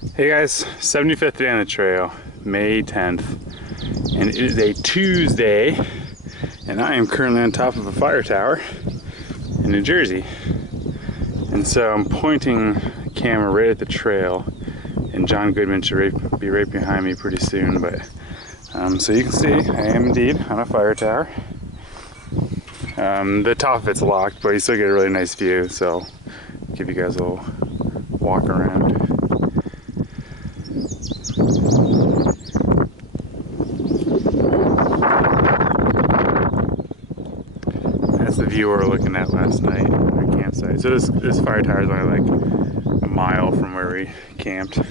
Hey guys, 75th day on the trail, May 10th, and it is a Tuesday, and I am currently on top of a fire tower in New Jersey. And so I'm pointing the camera right at the trail, and John Goodman should be right behind me pretty soon, but so you can see I am indeed on a fire tower. The top of it's locked, but you still get a really nice view, so I'll give you guys a little walk around. That's the view we were looking at last night at our campsite. So this fire tower is only like a mile from where we camped. So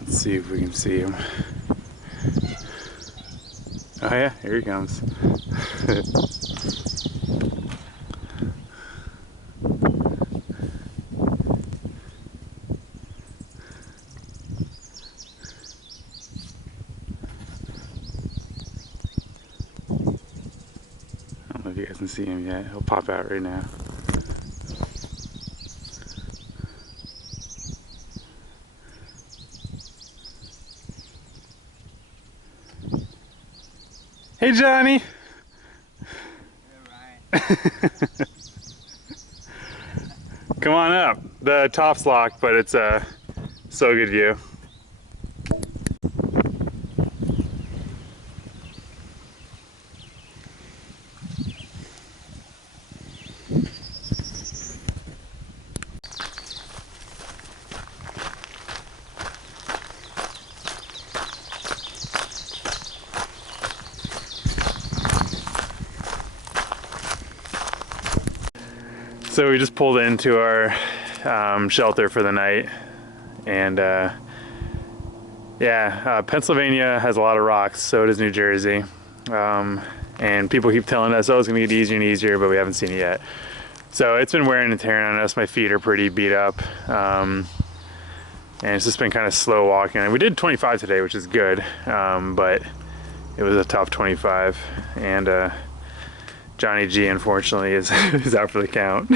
let's see if we can see him. Oh yeah, here he comes. I don't know if you guys can see him yet. He'll pop out right now. Hey Johnny! Come on up. The top's locked, but it's so good view. So we just pulled into our shelter for the night, and Pennsylvania has a lot of rocks, so does New Jersey, and people keep telling us, oh, it's gonna get easier and easier, but we haven't seen it yet. So it's been wearing and tearing on us. My feet are pretty beat up, and it's just been kind of slow walking. And we did 25 today, which is good, but it was a tough 25, and Johnny G, unfortunately, is out for the count.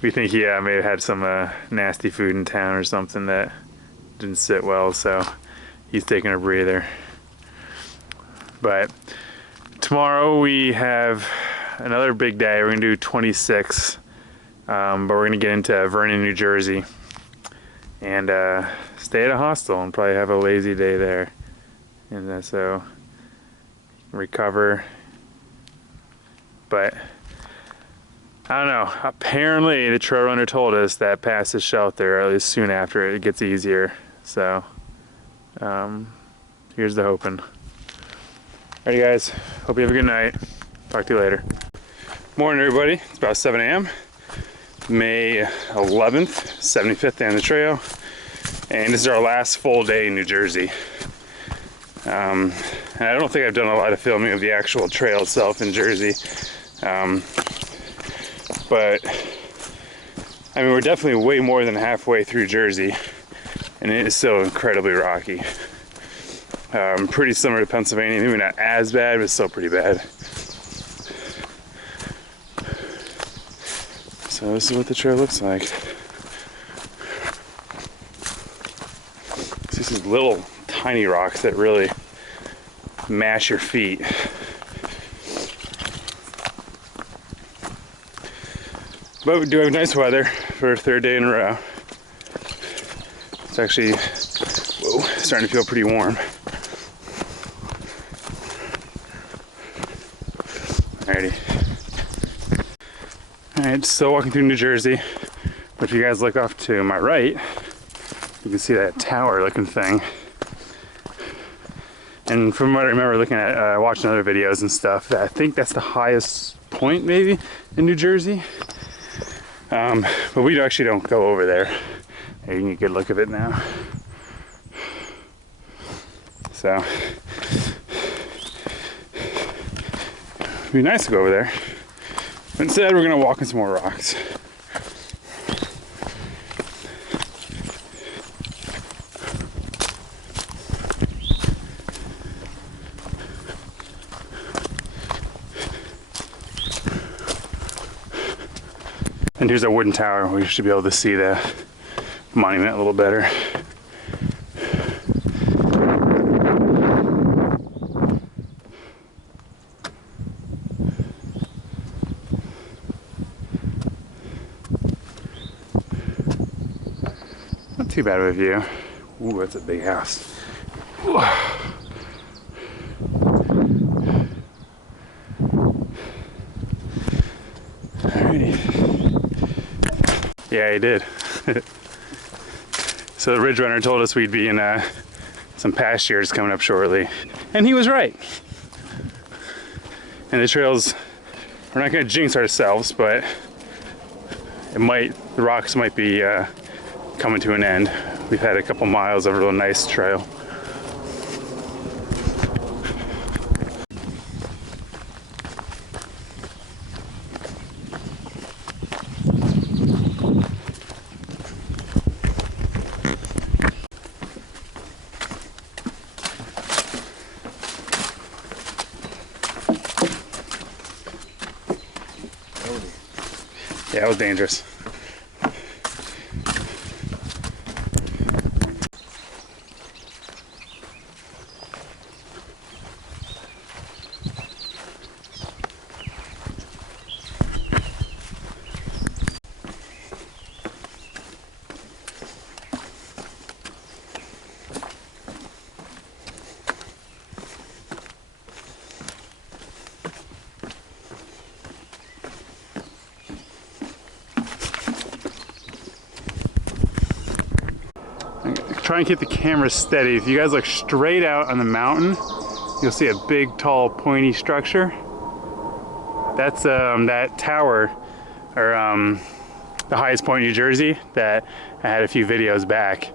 We think he may have had some nasty food in town or something that didn't sit well, so he's taking a breather. But tomorrow we have another big day. We're gonna do 26, but we're gonna get into Vernon, New Jersey, and stay at a hostel and probably have a lazy day there. And so recover. But I don't know, apparently the trail runner told us that past the shelter, or at least soon after, it gets easier. So here's the hoping. Alrighty guys, hope you have a good night. Talk to you later. Morning everybody, it's about 7 a.m. May 11th, 75th day on the trail. And this is our last full day in New Jersey. And I don't think I've done a lot of filming of the actual trail itself in Jersey. But I mean, we're definitely way more than halfway through Jersey, and it is still incredibly rocky. Pretty similar to Pennsylvania, maybe not as bad, but still pretty bad. So this is what the trail looks like. It's just these little tiny rocks that really mash your feet. But we do have nice weather for a third day in a row. It's actually, whoa, starting to feel pretty warm. Alrighty. Alright, still walking through New Jersey. But if you guys look off to my right, you can see that tower looking thing. And from what I remember looking at, watching other videos and stuff, I think that's the highest point maybe in New Jersey. But we actually don't go over there. You can get a good look of it now. So, it'd be nice to go over there. But instead, we're gonna walk in some more rocks. And here's a wooden tower. We should be able to see the monument a little better. Not too bad of a view. Ooh, that's a big house. Ooh. Alrighty. Yeah, he did. So the ridge runner told us we'd be in some pastures coming up shortly. And he was right. And the trails, we're not gonna jinx ourselves, but the rocks might be coming to an end. We've had a couple miles of a real nice trail. Yeah, it was dangerous. Try and keep the camera steady. If you guys look straight out on the mountain, you'll see a big, tall, pointy structure. That's that tower, or the highest point in New Jersey that I had a few videos back.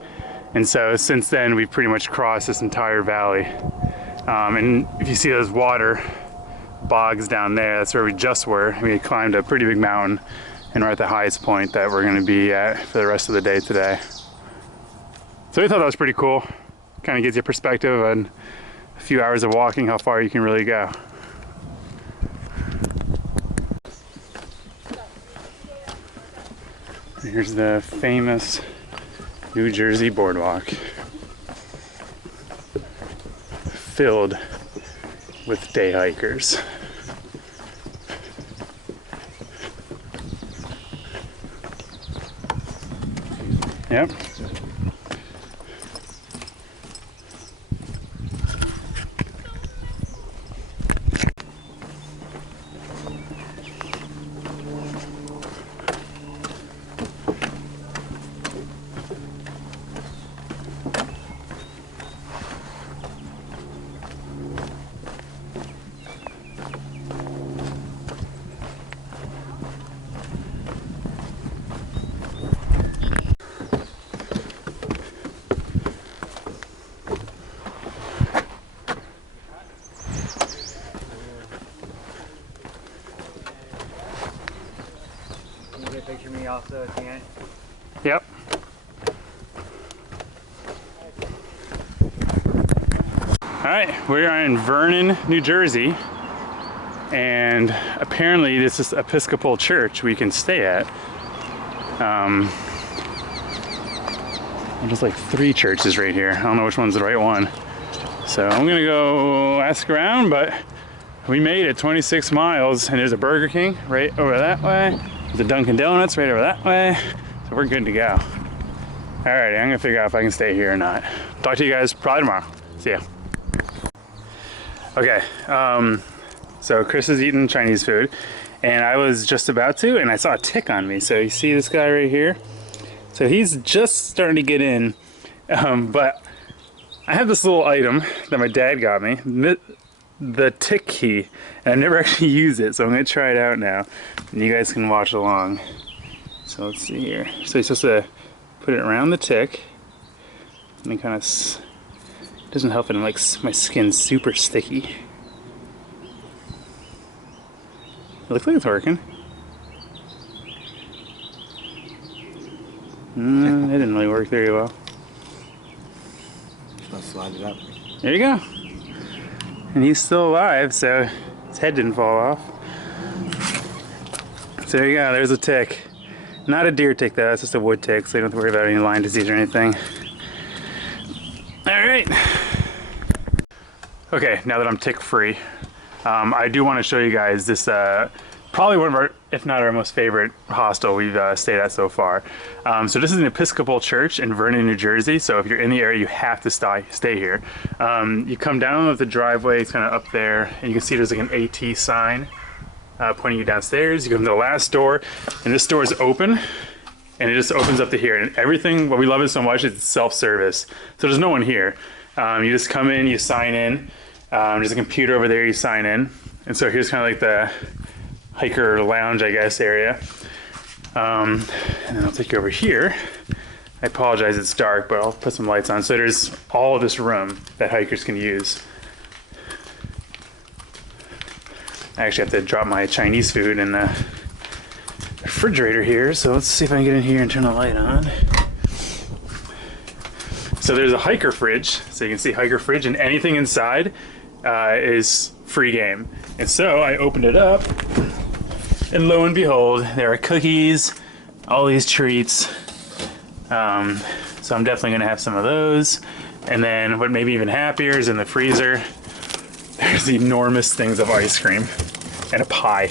And so since then, we've pretty much crossed this entire valley. And if you see those water bogs down there, that's where we just were. We had climbed a pretty big mountain, and we're at the highest point that we're gonna be at for the rest of the day today. So we thought that was pretty cool. Kind of gives you perspective on a few hours of walking, how far you can really go. Here's the famous New Jersey boardwalk, filled with day hikers. Yep. Picture me also at the end. Yep. All right, we're in Vernon, New Jersey, and apparently this is Episcopal church we can stay at. There's like 3 churches right here. I don't know which one's the right one. So I'm gonna go ask around, but we made it 26 miles, and there's a Burger King right over that way. There's a Dunkin' Donuts right over that way. So we're good to go. Alrighty, I'm gonna figure out if I can stay here or not. Talk to you guys probably tomorrow. See ya. Okay, so Chris is eating Chinese food, and I was just about to, and I saw a tick on me. So you see this guy right here? So he's just starting to get in, but I have this little item that my dad got me, the tick key, and I never actually used it, so I'm gonna try it out now, and you guys can watch along. So let's see here. So you're supposed to put it around the tick, and then kind of, doesn't help it, and like my skin's super sticky. It looks like it's working. It didn't really work very well. I'll slide it up. There you go. And he's still alive, so his head didn't fall off. So there you go, there's a tick. Not a deer tick though, that's just a wood tick, so you don't have to worry about any Lyme disease or anything. All right. Okay, now that I'm tick free, I do want to show you guys this, probably one of our, if not our most favorite hostel we've stayed at so far. So this is an Episcopal church in Vernon, New Jersey. So if you're in the area, you have to stay here. You come down the driveway, it's kind of up there, and you can see there's like an AT sign pointing you downstairs. You come to the last door, and this door is open, and it just opens up to here. And everything, what we love it so much, is self-service. So there's no one here. You just come in, you sign in. There's a computer over there, you sign in. And so here's kind of like the hiker lounge, I guess, area. And then I'll take you over here. I apologize, it's dark, but I'll put some lights on. So there's all of this room that hikers can use. I actually have to drop my Chinese food in the refrigerator here, so let's see if I can get in here and turn the light on. So there's a hiker fridge, so you can see hiker fridge, and anything inside is free game. And so I opened it up, and lo and behold, there are cookies, all these treats. So I'm definitely gonna have some of those. And then what made me even happier is in the freezer, there's enormous things of ice cream and a pie.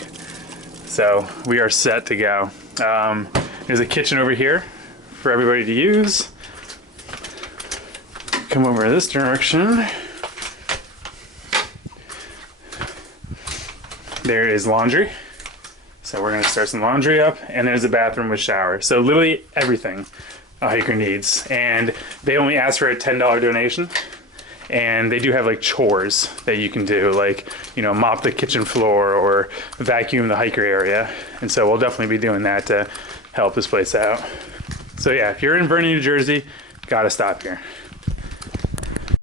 So we are set to go. There's a kitchen over here for everybody to use. Come over this direction. There is laundry. So we're gonna start some laundry up, and there's a bathroom with shower. So literally everything a hiker needs. And they only ask for a $10 donation. And they do have like chores that you can do, like, you know, mop the kitchen floor or vacuum the hiker area. And so we'll definitely be doing that to help this place out. So yeah, if you're in Vernon, New Jersey, gotta stop here.